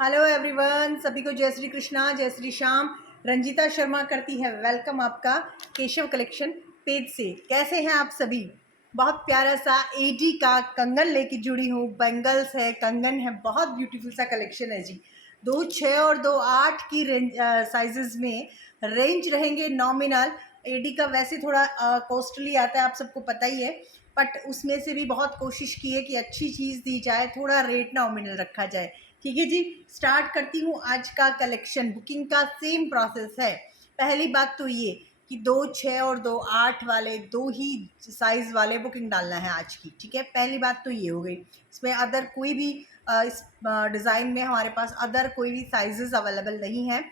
Hello everyone, सभी को जय श्री कृष्णा, जय श्री श्याम। रंजीता शर्मा करती है वेलकम आपका केशव कलेक्शन पेज से। कैसे हैं आप सभी? बहुत प्यारा सा एडी का कंगन लेके जुड़ी हूँ। बैंगल्स है, कंगन है, बहुत ब्यूटीफुल सा कलेक्शन है जी। 2 6 और 2 8 की रेंज साइजेस में रेंज रहेंगे नॉमिनल। एडी का वैसे थोड़ा कॉस्टली आता है, आप सबको पता ही है, बट उसमें से भी बहुत कोशिश की है कि अच्छी चीज़ दी जाए, थोड़ा रेट नॉमिनल रखा जाए। ठीक है जी, स्टार्ट करती हूँ आज का कलेक्शन। बुकिंग का सेम प्रोसेस है। पहली बात तो ये कि 2 6 और 2 8 वाले दो ही साइज़ वाले बुकिंग डालना है आज की। ठीक है, पहली बात तो ये हो गई। इसमें अदर कोई भी इस डिज़ाइन में हमारे पास अदर कोई भी साइजेस अवेलेबल नहीं है।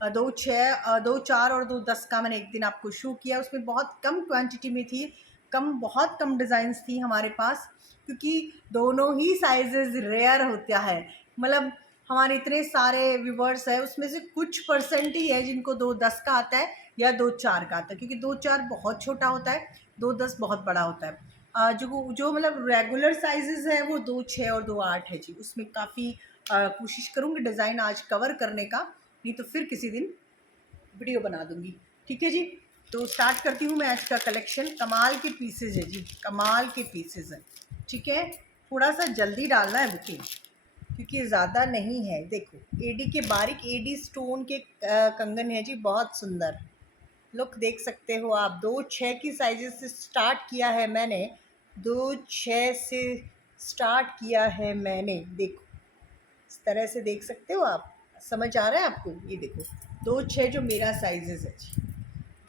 2 6 2 4 और 2 10 का मैंने एक दिन आपको शो किया, उसमें बहुत कम क्वांटिटी में थी, बहुत कम डिज़ाइंस थी हमारे पास, क्योंकि दोनों ही साइजेस रेयर होता है। मतलब हमारे इतने सारे व्यूवर्स हैं, उसमें से कुछ परसेंट ही है जिनको 2 10 का आता है या 2 4 का आता है, क्योंकि 2 4 बहुत छोटा होता है, 2 10 बहुत बड़ा होता है। जो मतलब रेगुलर साइजेस है वो 2 6 और 2 8 है जी। उसमें काफ़ी कोशिश करूँगी डिज़ाइन आज कवर करने का, नहीं तो फिर किसी दिन वीडियो बना दूँगी। ठीक है जी, तो स्टार्ट करती हूँ मैं आज का कलेक्शन। कमाल के पीसेज है जी, कमाल के पीसेज हैं। ठीक है, थोड़ा सा जल्दी डालना है बुकिंग, क्योंकि ज़्यादा नहीं है। देखो, एडी के बारीक एडी स्टोन के कंगन है जी, बहुत सुंदर लुक देख सकते हो आप। 2 6 की साइजेस से स्टार्ट किया है मैंने, 2 6 से स्टार्ट किया है मैंने। देखो, इस तरह से देख सकते हो आप, समझ आ रहा है आपको? ये देखो, 2 6 जो मेरा साइजेस है जी,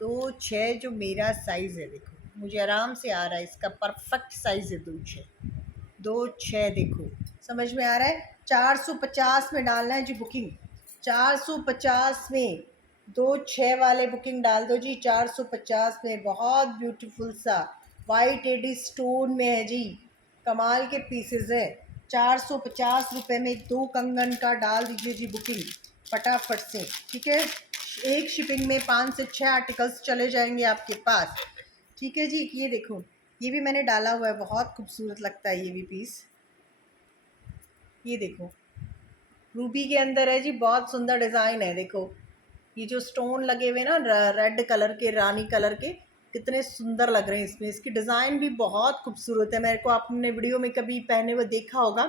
2 6 जो मेरा साइज़ है, देखो मुझे आराम से आ रहा है, इसका परफेक्ट साइज़ है 2 6 देखो, समझ में आ रहा है? 450 में डालना है जी बुकिंग, 450 में 2 6 वाले बुकिंग डाल दो जी, 450 में। बहुत ब्यूटीफुल सा वाइट एडी स्टोन में है जी, कमाल के पीसेज है। 450 रुपये में 2 कंगन का डाल दीजिए जी बुकिंग फटाफट से। ठीक है, एक शिपिंग में 5 से 6 आर्टिकल्स चले जाएंगे आपके पास। ठीक है जी, ये देखो, ये भी मैंने डाला हुआ है, बहुत खूबसूरत लगता है ये भी पीस। ये देखो, रूबी के अंदर है जी, बहुत सुंदर डिज़ाइन है। देखो, ये जो स्टोन लगे हुए ना रेड कलर के, रानी कलर के, कितने सुंदर लग रहे हैं इसमें। इसकी डिज़ाइन भी बहुत खूबसूरत है। मेरे को आपने वीडियो में कभी पहने हुए देखा होगा,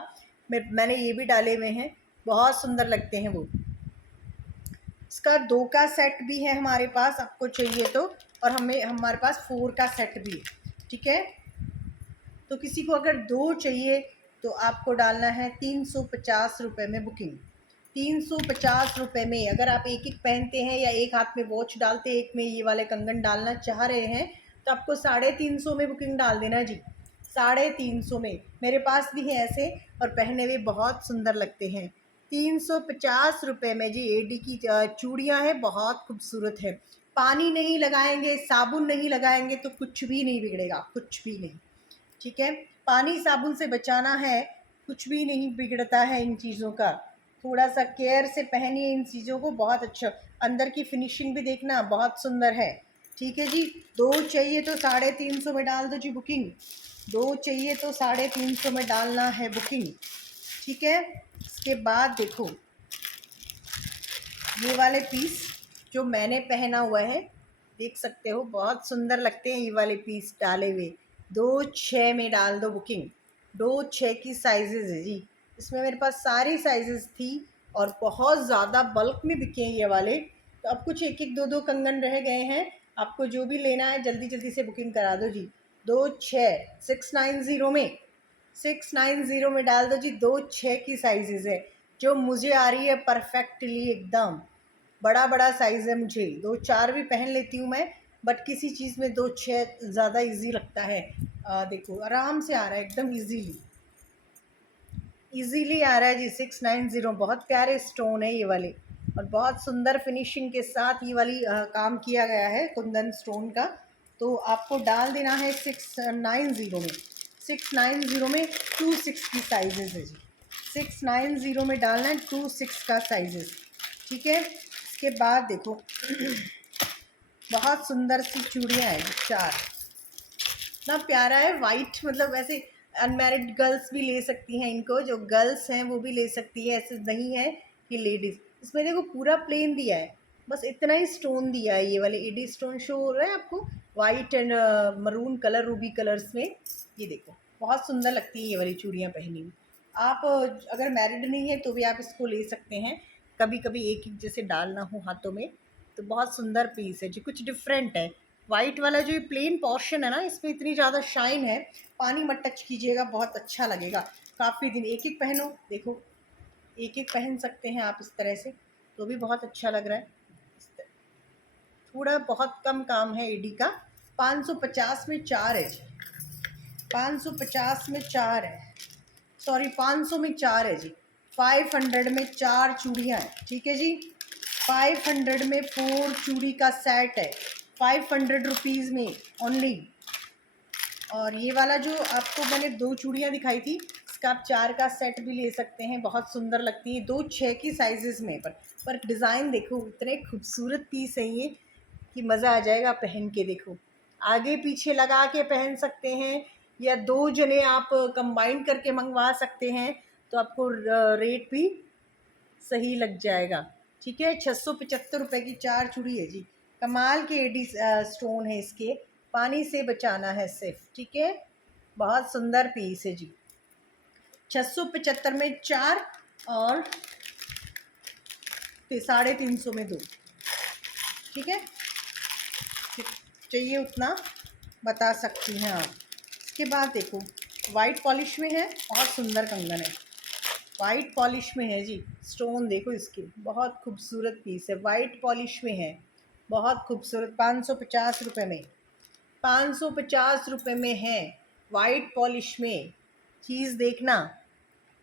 मैंने ये भी डाले हुए हैं, बहुत सुंदर लगते हैं वो। इसका 2 का सेट भी है हमारे पास, आपको चाहिए तो, और हमारे पास 4 का सेट भी है। ठीक है, तो किसी को अगर 2 चाहिए तो आपको डालना है 350 रुपये में बुकिंग। 350 रुपये में अगर आप एक एक पहनते हैं या एक हाथ में वॉच डालते, एक में ये वाले कंगन डालना चाह रहे हैं, तो आपको 350 में बुकिंग डाल देना जी। 350 में मेरे पास भी है ऐसे, और पहने हुए बहुत सुंदर लगते हैं। 350 रुपये में जी एडी की चूड़ियाँ हैं, बहुत खूबसूरत है। पानी नहीं लगाएंगे, साबुन नहीं लगाएंगे तो कुछ भी नहीं बिगड़ेगा, कुछ भी नहीं। ठीक है, पानी साबुन से बचाना है, कुछ भी नहीं बिगड़ता है इन चीज़ों का। थोड़ा सा केयर से पहनिए इन चीज़ों को, बहुत अच्छा। अंदर की फिनिशिंग भी देखना, बहुत सुंदर है। ठीक है जी, 2 चाहिए तो 350 में डाल दो जी बुकिंग। 2 चाहिए तो 350 में डालना है बुकिंग। ठीक है, इसके बाद देखो, ये वाले पीस जो मैंने पहना हुआ है, देख सकते हो, बहुत सुंदर लगते हैं ये वाले पीस डाले हुए। 2 6 में डाल दो बुकिंग। 2 6 की साइजेस है जी, इसमें मेरे पास सारी साइजेस थी और बहुत ज़्यादा बल्क में बिके हैं ये वाले। तो अब कुछ एक एक दो दो कंगन रह गए हैं, आपको जो भी लेना है जल्दी जल्दी से बुकिंग करा दो जी। 2 6 690 में, 690 में डाल दो जी। 2 6 की साइजेस है जो मुझे आ रही है परफेक्टली एकदम। बड़ा बड़ा साइज़ है मुझे, 2 4 भी पहन लेती हूँ मैं, बट किसी चीज़ में 2 6 ज़्यादा इजी लगता है। देखो, आराम से आ रहा है एकदम इजीली आ रहा है जी। 690, बहुत प्यारे स्टोन है ये वाले, और बहुत सुंदर फिनिशिंग के साथ ये वाली काम किया गया है कुंदन स्टोन का। तो आपको डाल देना है 690 में। 690 में 2 6 की साइजेस है जी। 690 में डालना है 2 6 का साइजेस। ठीक है, इसके बाद देखो बहुत सुंदर सी चूड़ियाँ हैं, 4, इतना प्यारा है वाइट। मतलब ऐसे अनमैरिड गर्ल्स भी ले सकती हैं इनको, जो गर्ल्स हैं वो भी ले सकती है, ऐसे नहीं है कि लेडीज़, इसमें देखो पूरा प्लेन दिया है, बस इतना ही स्टोन दिया है। ये वाले एडी स्टोन शो हो रहा है आपको, white and maroon colour, Ruby colours में। ये देखो बहुत सुंदर लगती है ये वाली चूड़ियाँ पहनी हुई। आप अगर मैरिड नहीं है तो भी आप इसको ले सकते हैं, कभी कभी एक एक जैसे डालना हो हाथों में तो बहुत सुंदर पीस है जी, कुछ डिफरेंट है। वाइट वाला जो प्लेन पोर्शन है ना, इसमें इतनी ज़्यादा शाइन है, पानी मत टच कीजिएगा, बहुत अच्छा लगेगा। काफ़ी दिन एक एक पहनो, देखो एक एक पहन सकते हैं आप इस तरह से, तो भी बहुत अच्छा लग रहा है। थोड़ा बहुत कम काम है एडी का। 550 में 4 है जी, 550 में 4 है, सॉरी 500 में 4 है जी, 500 में 4 चूड़ियाँ हैं, ठीक है जी। 500 में 4 चूड़ी का सेट है, 500 रुपीज़ में ओनली। और ये वाला जो आपको मैंने 2 चूड़ियाँ दिखाई थी, इसका आप 4 का सेट भी ले सकते हैं, बहुत सुंदर लगती है। 2 6 की साइजेस में, पर डिज़ाइन देखो इतने खूबसूरत पीस है ये कि मज़ा आ जाएगा पहन के। देखो आगे पीछे लगा के पहन सकते हैं, या 2 जने आप कंबाइन करके मंगवा सकते हैं, तो आपको रेट भी सही लग जाएगा, ठीक है। 675 रुपये की 4 चूड़ी है जी, कमाल के एडी स्टोन है इसके, पानी से बचाना है सिर्फ, ठीक है। बहुत सुंदर पीस है जी, 675 में 4 और 350 में 2, ठीक है। चाहिए उतना बता सकती हैं आप। इसके बाद देखो वाइट पॉलिश में है, बहुत सुंदर कंगन है, वाइट पॉलिश में है जी। स्टोन देखो इसके, बहुत खूबसूरत पीस है, वाइट पॉलिश में है, बहुत खूबसूरत। 550 रुपये में, 550 रुपये में है, वाइट पॉलिश में। चीज़ देखना,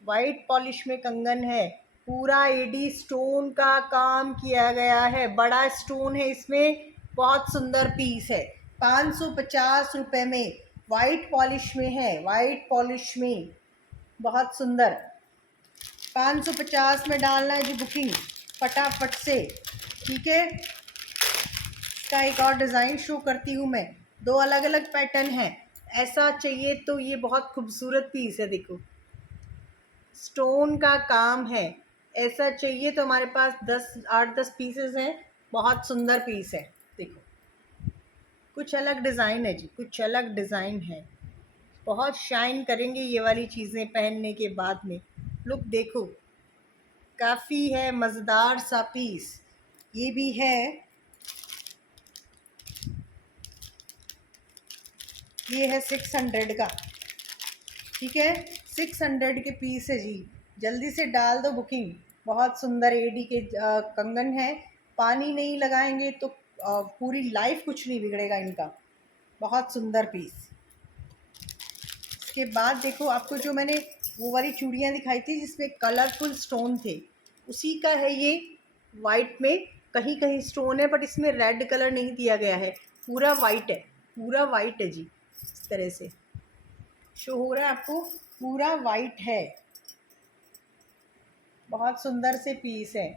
वाइट पॉलिश में कंगन है, पूरा एडी स्टोन का काम किया गया है, बड़ा स्टोन है इसमें, बहुत सुंदर पीस है। 550 रुपये में वाइट पॉलिश में है, वाइट पॉलिश में, बहुत सुंदर। 550 में डालना है जी बुकिंग फटाफट से, ठीक है। इसका एक और डिज़ाइन शो करती हूँ मैं, 2 अलग अलग पैटर्न है। ऐसा चाहिए तो ये बहुत खूबसूरत पीस है, देखो स्टोन का काम है। ऐसा चाहिए तो हमारे पास 8-10 पीसेस हैं, बहुत सुंदर पीस है। देखो कुछ अलग डिज़ाइन है जी, कुछ अलग डिज़ाइन है, बहुत शाइन करेंगे ये वाली चीज़ें पहनने के बाद में। लुक देखो, काफ़ी है मज़ेदार सा पीस। ये भी है, ये है 600 का, ठीक है। 600 के पीस है जी, जल्दी से डाल दो बुकिंग। बहुत सुंदर एडी के कंगन है, पानी नहीं लगाएंगे तो पूरी लाइफ कुछ नहीं बिगड़ेगा इनका, बहुत सुंदर पीस। इसके बाद देखो आपको जो मैंने वो वाली चूड़ियाँ दिखाई थी जिसमें कलरफुल स्टोन थे, उसी का है ये, वाइट में कहीं कहीं स्टोन है, बट इसमें रेड कलर नहीं दिया गया है, पूरा वाइट है, पूरा वाइट है जी। इस तरह से शो हो रहा है आपको, पूरा वाइट है, बहुत सुंदर से पीस है।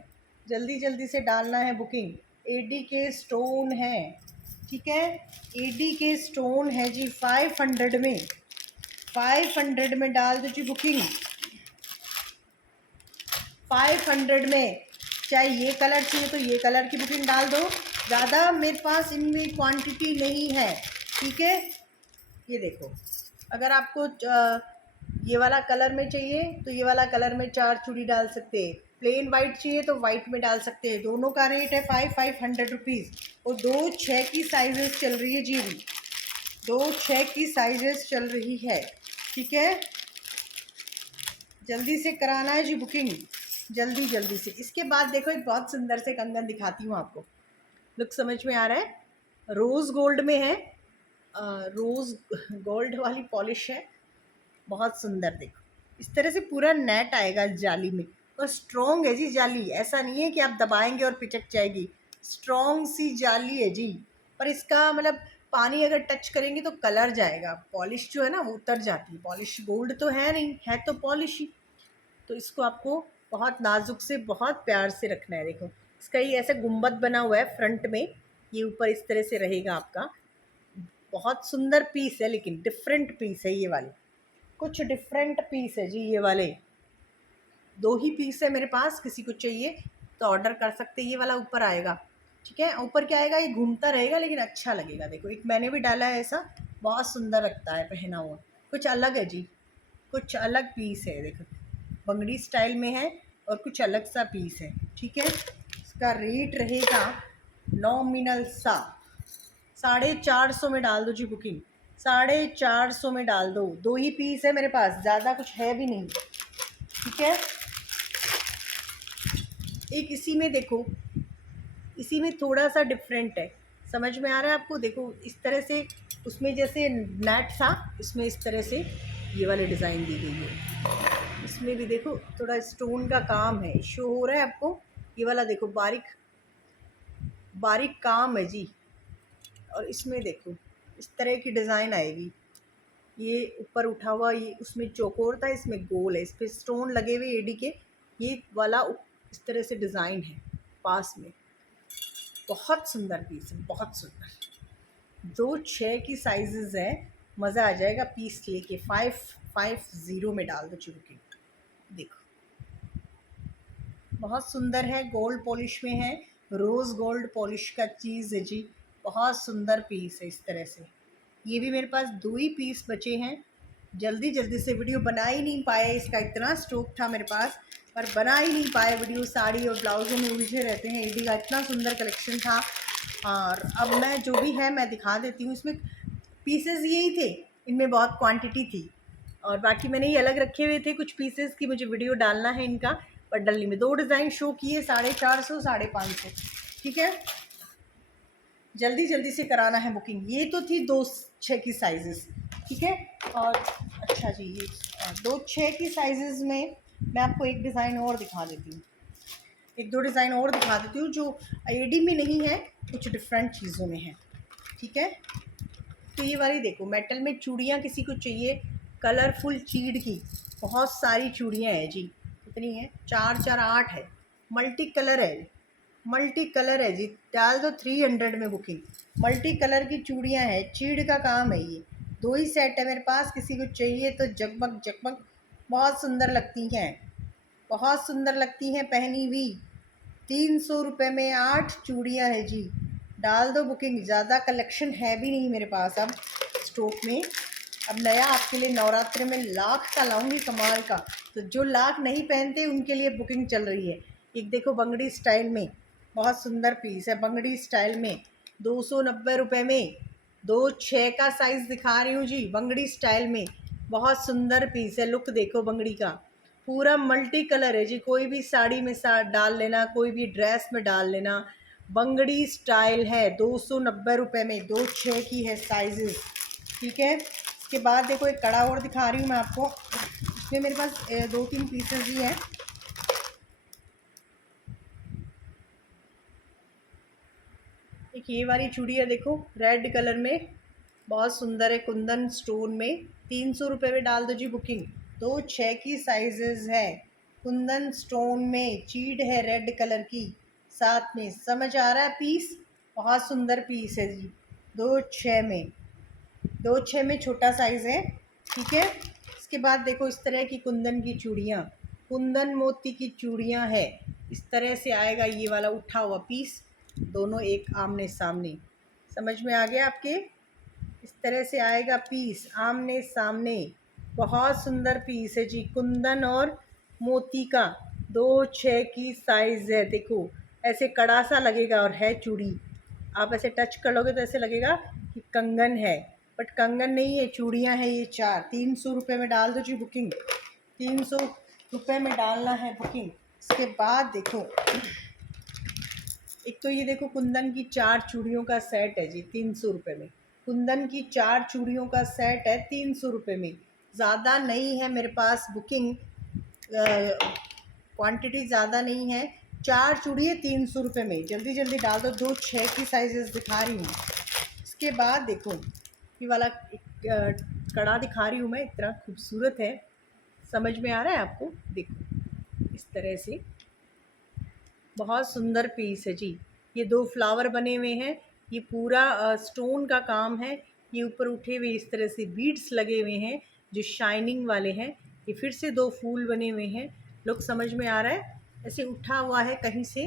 जल्दी जल्दी से डालना है बुकिंग। एडी के स्टोन है, ठीक है, एडी के स्टोन है जी। 500 में, 500 में डाल दो जी बुकिंग, 500 में। चाहे ये कलर चाहिए तो ये कलर की बुकिंग डाल दो, ज़्यादा मेरे पास इनमें क्वांटिटी नहीं है, ठीक है। ये देखो, अगर आपको ये वाला कलर में चाहिए तो ये वाला कलर में 4 चूड़ी डाल सकते हैं, प्लेन वाइट चाहिए तो वाइट में डाल सकते हैं। दोनों का रेट है 500 रुपीज़, और 2-6 की साइजेस चल रही है जी, 2-6 की साइजेस चल रही है, ठीक है। जल्दी से कराना है जी बुकिंग, जल्दी जल्दी से। इसके बाद देखो एक बहुत सुंदर से कंगन दिखाती हूँ आपको, लुक समझ में आ रहा है, रोज़ गोल्ड में है, रोज़ गोल्ड वाली पॉलिश है, बहुत सुंदर। देखो इस तरह से पूरा नेट आएगा जाली में, और स्ट्रॉन्ग है जी जाली, ऐसा नहीं है कि आप दबाएंगे और पिचक जाएगी, स्ट्रॉन्ग सी जाली है जी। पर इसका मतलब पानी अगर टच करेंगे तो कलर जाएगा, पॉलिश जो है ना वो उतर जाती है। पॉलिश गोल्ड तो है नहीं, है तो पॉलिश ही, तो इसको आपको बहुत नाजुक से बहुत प्यार से रखना है। देखो इसका ये ऐसे गुंबद बना हुआ है फ्रंट में, ये ऊपर इस तरह से रहेगा आपका, बहुत सुंदर पीस है, लेकिन डिफरेंट पीस है ये वाली, कुछ डिफरेंट पीस है जी ये वाले, 2 ही पीस है मेरे पास, किसी को चाहिए तो ऑर्डर कर सकते हैं। ये वाला ऊपर आएगा, ठीक है। ऊपर क्या आएगा, ये घूमता रहेगा लेकिन अच्छा लगेगा। देखो एक मैंने भी डाला है ऐसा, बहुत सुंदर लगता है पहना हुआ। कुछ अलग है जी, कुछ अलग पीस है। देखो बंगड़ी स्टाइल में है और कुछ अलग सा पीस है, ठीक है। इसका रेट रहेगा नॉमिनल सा 450 में डाल दो जी बुकिंग, 450 में डाल दो। 2 ही पीस है मेरे पास, ज़्यादा कुछ है भी नहीं, ठीक है। एक इसी में देखो, इसी में थोड़ा सा डिफरेंट है, समझ में आ रहा है आपको। देखो इस तरह से, उसमें जैसे नेट था, इसमें इस तरह से ये वाली डिज़ाइन दी गई है। इसमें भी देखो थोड़ा स्टोन का काम है, शो हो रहा है आपको। ये वाला देखो बारीक बारीक काम है जी। और इसमें देखो इस तरह की डिज़ाइन आएगी। ये ऊपर उठा हुआ, ये उसमें चौकोर था, इसमें गोल है, इस पर स्टोन लगे हुए एडी के। ये वाला इस तरह से डिज़ाइन है पास में। बहुत सुंदर पीस है, बहुत सुंदर। 2-6 की साइजेस है, मज़ा आ जाएगा पीस लेके। 550 में डाल दो चुटकी। देखो बहुत सुंदर है, गोल्ड पॉलिश में है, रोज़ गोल्ड पॉलिश का चीज़ है जी। बहुत सुंदर पीस है इस तरह से। ये भी मेरे पास 2 ही पीस बचे हैं। जल्दी जल्दी से वीडियो बना ही नहीं पाए, इसका इतना स्टॉक था मेरे पास पर बना ही नहीं पाए वीडियो। साड़ी और ब्लाउज़ों में उलझे रहते हैं। एडी का इतना सुंदर कलेक्शन था। और अब मैं जो भी है मैं दिखा देती हूँ। इसमें पीसेस यही थे, इनमें बहुत क्वांटिटी थी और बाकी मैंने ये अलग रखे हुए थे कुछ पीसेस की मुझे वीडियो डालना है इनका। पर डलनी में 2 डिज़ाइन शो किए, 450 550, ठीक है। जल्दी जल्दी से कराना है बुकिंग। ये तो थी 2-6 की साइजेस, ठीक है। और अच्छा जी, ये 2-6 की साइजेस में मैं आपको एक डिज़ाइन और दिखा देती हूँ, 1-2 डिज़ाइन और दिखा देती हूँ जो एडी में नहीं है, कुछ डिफरेंट चीज़ों में है, ठीक है। तो ये वाली देखो, मेटल में चूड़ियाँ किसी को चाहिए, कलरफुल चीड़ की बहुत सारी चूड़ियाँ हैं जी। कितनी है, 4-4-8 है, मल्टी कलर है, मल्टी कलर है जी। डाल दो 300 में बुकिंग। मल्टी कलर की चूड़ियाँ हैं, चीड़ का काम है ये। 2 ही सेट है मेरे पास, किसी को चाहिए तो जगमग जगमग बहुत सुंदर लगती हैं, बहुत सुंदर लगती हैं पहनी हुई। 300 रुपये में 8 चूड़ियाँ है जी। डाल दो बुकिंग। ज़्यादा कलेक्शन है भी नहीं मेरे पास अब स्टॉक में। अब नया आपके लिए नवरात्रि में लाख का लाऊंगी, कमाल का। तो जो लाख नहीं पहनते उनके लिए बुकिंग चल रही है। एक देखो बंगड़ी स्टाइल में, बहुत सुंदर पीस है बंगड़ी स्टाइल में, 290 रुपये में। 2-6 का साइज़ दिखा रही हूँ जी, बंगड़ी स्टाइल में। बहुत सुंदर पीस है, लुक देखो बंगड़ी का, पूरा मल्टी कलर है जी। कोई भी साड़ी में डाल लेना, कोई भी ड्रेस में डाल लेना। बंगड़ी स्टाइल है, 290 रुपये में। 2-6 की है साइजेस, ठीक है। इसके बाद देखो एक कड़ा और दिखा रही हूँ मैं आपको। इसमें मेरे पास 2-3 पीसेस ही हैं। एक ये वाली चूड़ी है देखो, रेड कलर में, बहुत सुंदर है, कुंदन स्टोन में। 300 रुपये में डाल दो जी बुकिंग। 2-6 की साइजेस है, कुंदन स्टोन में, चीड़ है रेड कलर की साथ में। समझ आ रहा है पीस, बहुत सुंदर पीस है जी। 2-6 में, 2-6 में छोटा साइज़ है, ठीक है। इसके बाद देखो इस तरह की कुंदन की चूड़ियाँ, कुंदन मोती की चूड़ियाँ है। इस तरह से आएगा ये वाला उठा हुआ पीस, दोनों एक आमने सामने। समझ में आ गया आपके, इस तरह से आएगा पीस आमने सामने। बहुत सुंदर पीस है जी, कुंदन और मोती का। 2-6 की साइज़ है। देखो ऐसे कड़ा सा लगेगा और है चूड़ी, आप ऐसे टच कर लोगे तो ऐसे लगेगा कि कंगन है, बट कंगन नहीं है, चूड़ियाँ हैं ये 4। 300 रुपये में डाल दो जी बुकिंग। 300 रुपये में डालना है बुकिंग। इसके बाद देखो एक तो ये देखो कुंदन की 4 चूड़ियों का सेट है जी, 300 रुपये में। कुंदन की 4 चूड़ियों का सेट है 300 रुपये में। ज़्यादा नहीं है मेरे पास बुकिंग, क्वांटिटी ज़्यादा नहीं है। 4 चूड़ी है 300 रुपये में, जल्दी जल्दी डाल दो। 2-6 की साइजेस दिखा रही हूँ। इसके बाद देखो ये वाला एक कड़ा दिखा रही हूँ मैं, इतना खूबसूरत है, समझ में आ रहा है आपको। देखो इस तरह से बहुत सुंदर पीस है जी। ये 2 फ्लावर बने हुए हैं, ये पूरा स्टोन का काम है। ये ऊपर उठे हुए इस तरह से बीड्स लगे हुए हैं जो शाइनिंग वाले हैं। ये फिर से 2 फूल बने हुए हैं, लुक समझ में आ रहा है? ऐसे उठा हुआ है कहीं से,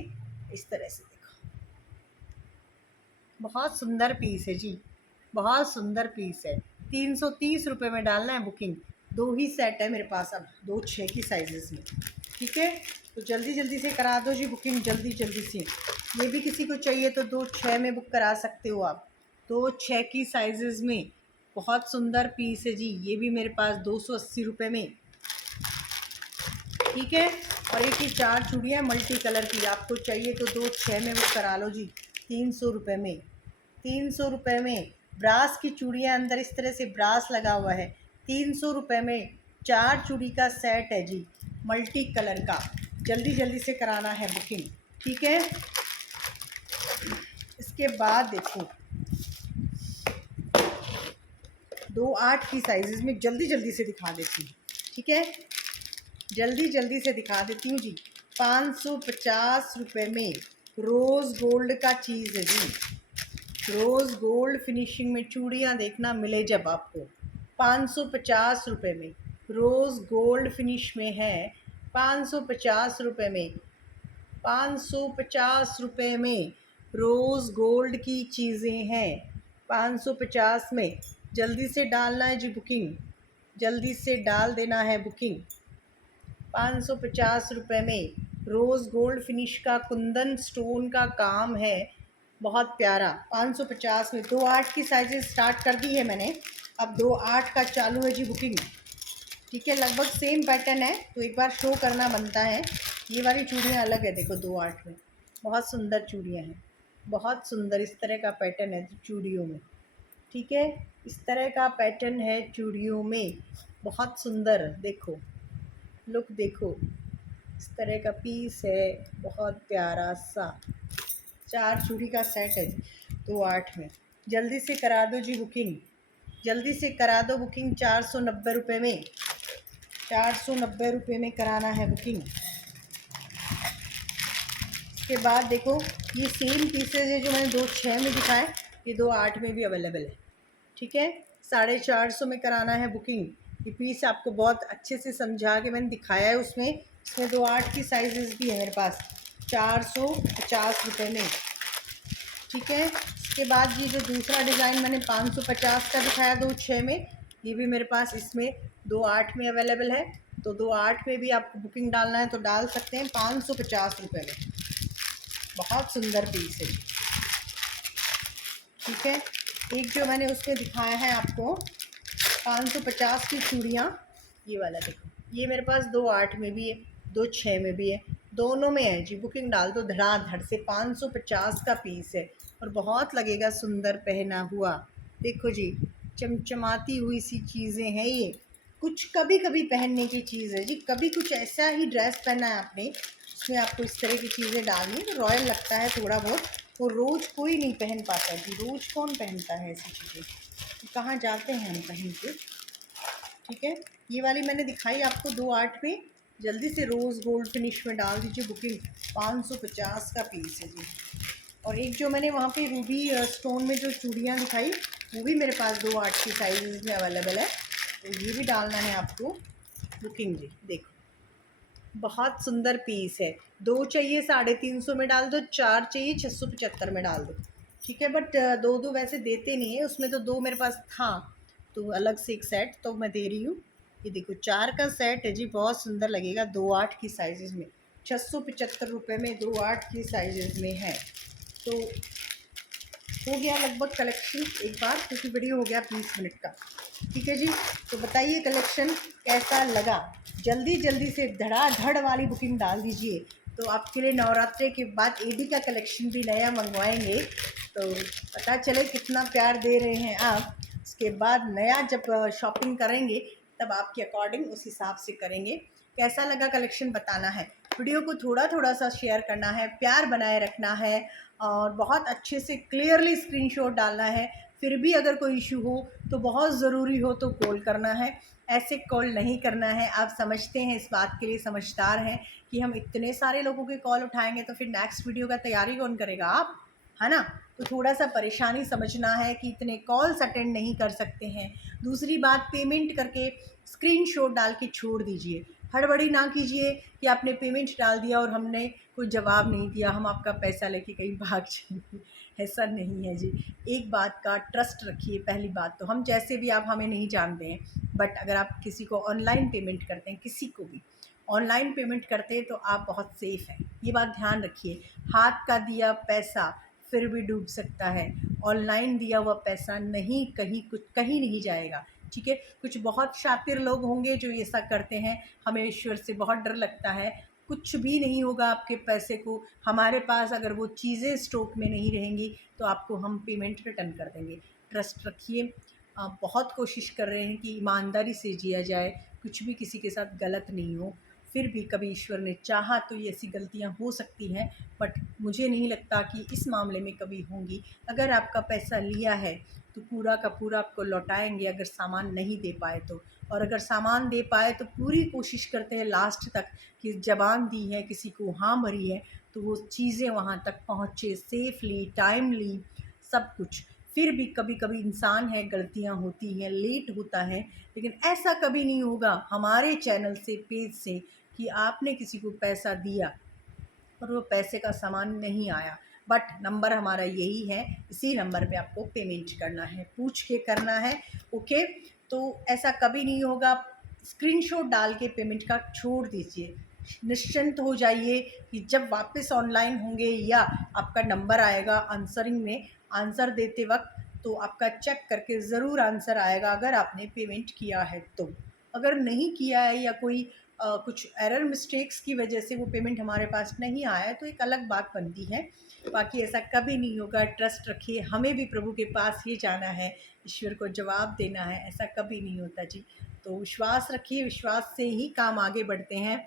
इस तरह से देखो। बहुत सुंदर पीस है जी, बहुत सुंदर पीस है। 330 रुपये में डालना है बुकिंग। 2 ही सेट है मेरे पास अब, 2 6 की साइजेस में। ठीक है, तो जल्दी जल्दी से करा दो जी बुकिंग, जल्दी जल्दी से। ये भी किसी को चाहिए तो 2 6 में बुक करा सकते हो आप, 2 6 की साइजेस में। बहुत सुंदर पीस है जी, ये भी मेरे पास 280 रुपये में। ठीक है, और एक ही 4 चूड़ियाँ मल्टी कलर की, आपको चाहिए तो 2 6 में बुक करा लो जी, 300 रुपये में। 300 रुपये में ब्रास की चूड़ियाँ, अंदर इस तरह से ब्रास लगा हुआ है। 300 रुपये में 4 चूड़ी का सेट है जी, मल्टी कलर का। जल्दी जल्दी से कराना है बुकिंग। ठीक है, इसके बाद देखो 2 8 की साइजेस में जल्दी जल्दी से दिखा देती हूँ। ठीक है, जल्दी जल्दी से दिखा देती हूँ जी। 550 रुपये में रोज़ गोल्ड का चीज़ है जी, रोज़ गोल्ड फिनिशिंग में चूड़ियाँ देखना मिले जब आपको। 550 रुपये में रोज़ गोल्ड फिनिश में है, 550 रुपये में। 550 रुपये में रोज़ गोल्ड की चीज़ें हैं, 550 में। जल्दी से डालना है जी बुकिंग, जल्दी से डाल देना है बुकिंग। 550 रुपये में रोज़ गोल्ड फिनिश का कुंदन स्टोन का काम है, बहुत प्यारा। 550 में 2 8 की साइजेस स्टार्ट कर दी है मैंने, अब 2 8 का चालू है जी बुकिंग। ठीक है, लगभग सेम पैटर्न है तो एक बार शो करना बनता है। ये वाली चूड़ियाँ अलग है, देखो 2 8 में बहुत सुंदर चूड़ियाँ हैं, बहुत सुंदर। इस तरह का पैटर्न है चूड़ियों में। ठीक है, इस तरह का पैटर्न है चूड़ियों में, बहुत सुंदर। देखो लुक देखो, इस तरह का पीस है, बहुत प्यारा सा। 4 चूड़ी का सेट है 2 8 में। जल्दी से करा दो जी बुकिंग, जल्दी से करा दो बुकिंग। 490 रुपये में, 490 रुपये में कराना है बुकिंग। इसके बाद देखो ये सेम पीसेज है जो मैंने 2 6 में दिखाए, ये 2 8 में भी अवेलेबल है। ठीक है, 450 में कराना है बुकिंग। ये पीस आपको बहुत अच्छे से समझा के मैंने दिखाया है उसमें। इसमें 2 8 की साइजेस भी है मेरे पास, 450 रुपये में। ठीक है, इसके बाद ये जो दूसरा डिज़ाइन मैंने 550 का दिखाया 2 6 में, ये भी मेरे पास इसमें 2 8 में अवेलेबल है। तो 2 8 में भी आपको बुकिंग डालना है तो डाल सकते हैं, 550 रुपये में। बहुत सुंदर पीस है। ठीक है, एक जो मैंने उसमें दिखाया है आपको 550 की चूड़ियाँ, ये वाला देखो, ये मेरे पास 2 8 में भी है, 2 6 में भी है, दोनों में है जी। बुकिंग डाल दो धड़ाधड़ से। 550 का पीस है और बहुत लगेगा सुंदर पहना हुआ। देखो जी, चमचमाती हुई सी चीज़ें हैं ये, कुछ कभी कभी पहनने की चीज़ है जी। कभी कुछ ऐसा ही ड्रेस पहना है आपने, उसमें आपको इस तरह की चीज़ें डालनी है तो रॉयल लगता है थोड़ा बहुत। वो रोज़ कोई नहीं पहन पाता जी, रोज़ कौन पहनता है ऐसी चीज़ें, कहाँ जाते हैं हम पहन के। ठीक है, ये वाली मैंने दिखाई आपको 2 8 में। जल्दी से रोज़ गोल्ड फिनिश में डाल दीजिए बुकिंग। 550 का पीस है जी। और एक जो मैंने वहाँ पे रूबी स्टोन में जो चूड़ियाँ दिखाई, वो भी मेरे पास 2 8 की साइज़ में अवेलेबल है, तो ये भी डालना है आपको बुकिंग जी। देखो बहुत सुंदर पीस है। 2 चाहिए 350 में डाल दो, 4 चाहिए 675 में डाल दो। ठीक है, बट 2 2 वैसे देते नहीं है, उसमें तो 2 मेरे पास था तो अलग से एक सेट तो मैं दे रही हूँ। ये देखो 4 का सेट है जी, बहुत सुंदर लगेगा। 2 8 की साइजेज़ में 675 रुपये में 2 8 की साइजेज़ में है। तो हो गया लगभग कलेक्शन एक बार, क्योंकि वीडियो हो गया 20 मिनट का। ठीक है जी, तो बताइए कलेक्शन कैसा लगा। जल्दी जल्दी से धड़ाधड़ वाली बुकिंग डाल दीजिए, तो आपके लिए नवरात्रि के बाद एडी का कलेक्शन भी नया मंगवाएंगे, तो पता चले कितना प्यार दे रहे हैं आप। उसके बाद नया जब शॉपिंग करेंगे तब आपके अकॉर्डिंग उस हिसाब से करेंगे। कैसा लगा कलेक्शन बताना है, वीडियो को थोड़ा थोड़ा सा शेयर करना है, प्यार बनाए रखना है और बहुत अच्छे से क्लियरली स्क्रीनशॉट डालना है। फिर भी अगर कोई इशू हो तो बहुत ज़रूरी हो तो कॉल करना है, ऐसे कॉल नहीं करना है। आप समझते हैं, इस बात के लिए समझदार हैं कि हम इतने सारे लोगों के कॉल उठाएंगे तो फिर नेक्स्ट वीडियो का तैयारी कौन करेगा, आप, है ना। तो थोड़ा सा परेशानी समझना है कि इतने कॉल्स अटेंड नहीं कर सकते हैं। दूसरी बात, पेमेंट करके स्क्रीनशॉट डाल के छोड़ दीजिए, हड़बड़ी ना कीजिए कि आपने पेमेंट डाल दिया और हमने कोई जवाब नहीं दिया, हम आपका पैसा लेके कहीं भाग जाएंगे। ऐसा नहीं है जी। एक बात का ट्रस्ट रखिए। पहली बात तो हम जैसे भी, आप हमें नहीं जानते हैं, बट अगर आप किसी को ऑनलाइन पेमेंट करते हैं, किसी को भी ऑनलाइन पेमेंट करते हैं, तो आप बहुत सेफ़ हैं। ये बात ध्यान रखिए। हाथ का दिया पैसा फिर भी डूब सकता है। ऑनलाइन दिया हुआ पैसा नहीं, कहीं नहीं जाएगा। ठीक है, कुछ बहुत शातिर लोग होंगे जो ऐसा करते हैं। हमें ईश्वर से बहुत डर लगता है। कुछ भी नहीं होगा आपके पैसे को। हमारे पास अगर वो चीज़ें स्टॉक में नहीं रहेंगी तो आपको हम पेमेंट रिटर्न कर देंगे। ट्रस्ट रखिए। बहुत कोशिश कर रहे हैं कि ईमानदारी से जिया जाए, कुछ भी किसी के साथ गलत नहीं हो। फिर भी कभी ईश्वर ने चाहा तो ये ऐसी गलतियां हो सकती हैं, बट मुझे नहीं लगता कि इस मामले में कभी होंगी। अगर आपका पैसा लिया है तो पूरा का पूरा आपको लौटाएंगे, अगर सामान नहीं दे पाए तो। और अगर सामान दे पाए तो पूरी कोशिश करते हैं लास्ट तक कि ज़बान दी है, किसी को हाँ भरी है, तो वो चीज़ें वहाँ तक पहुँचे सेफली, टाइमली, सब कुछ। फिर भी कभी कभी इंसान है, गलतियाँ होती हैं, लेट होता है, लेकिन ऐसा कभी नहीं होगा हमारे चैनल से, पेज से, कि आपने किसी को पैसा दिया और वो पैसे का सामान नहीं आया। बट नंबर हमारा यही है, इसी नंबर पे आपको पेमेंट करना है, पूछ के करना है। ओके, तो ऐसा कभी नहीं होगा। स्क्रीनशॉट डाल के पेमेंट का छोड़ दीजिए। निश्चिंत हो जाइए कि जब वापस ऑनलाइन होंगे या आपका नंबर आएगा आंसरिंग में, आंसर देते वक्त, तो आपका चेक करके ज़रूर आंसर आएगा अगर आपने पेमेंट किया है तो। अगर नहीं किया है या कोई कुछ एरर मिस्टेक्स की वजह से वो पेमेंट हमारे पास नहीं आया तो एक अलग बात बनती है। बाकी ऐसा कभी नहीं होगा। ट्रस्ट रखिए। हमें भी प्रभु के पास ही जाना है, ईश्वर को जवाब देना है, ऐसा कभी नहीं होता जी। तो विश्वास रखिए, विश्वास से ही काम आगे बढ़ते हैं,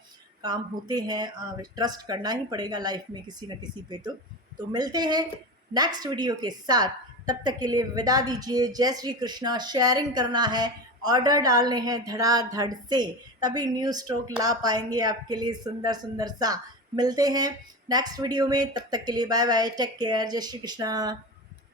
काम होते हैं। ट्रस्ट करना ही पड़ेगा लाइफ में किसी न किसी पे। तो मिलते हैं नेक्स्ट वीडियो के साथ। तब तक के लिए विदा दीजिए। जय श्री कृष्णा। शेयरिंग करना है, ऑर्डर डालने हैं धड़ाधड़ से, तभी न्यू स्टॉक ला पाएंगे आपके लिए सुंदर सुंदर सा। मिलते हैं नेक्स्ट वीडियो में, तब तक के लिए बाय बाय, टेक केयर, जय श्री कृष्णा।